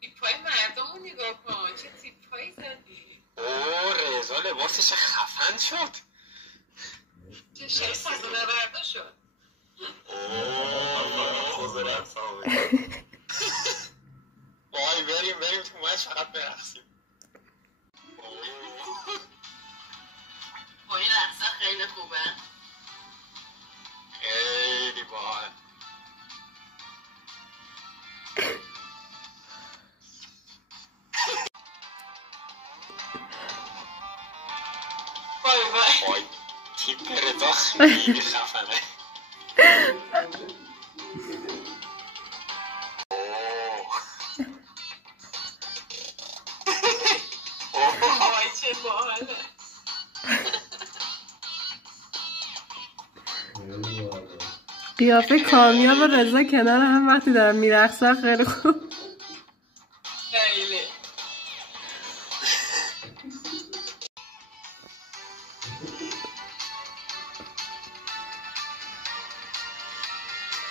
تیپای مردم رو نگاه کن، چه تیپایی زدی. اوه رضا لباسش خفن شد. چه سازونه بردا شد. اوه خوزرم سامه. وای بریم تو ماش فقط برقصیم. با این رقصه خیلی خوبه. خیلی باحال. وای تیپ رضا خیلی خفنه. وای چه باحاله. قیافه کامیاب و رضا کنار هم وقتی دارن میرقصن خیلی خوب. خیلی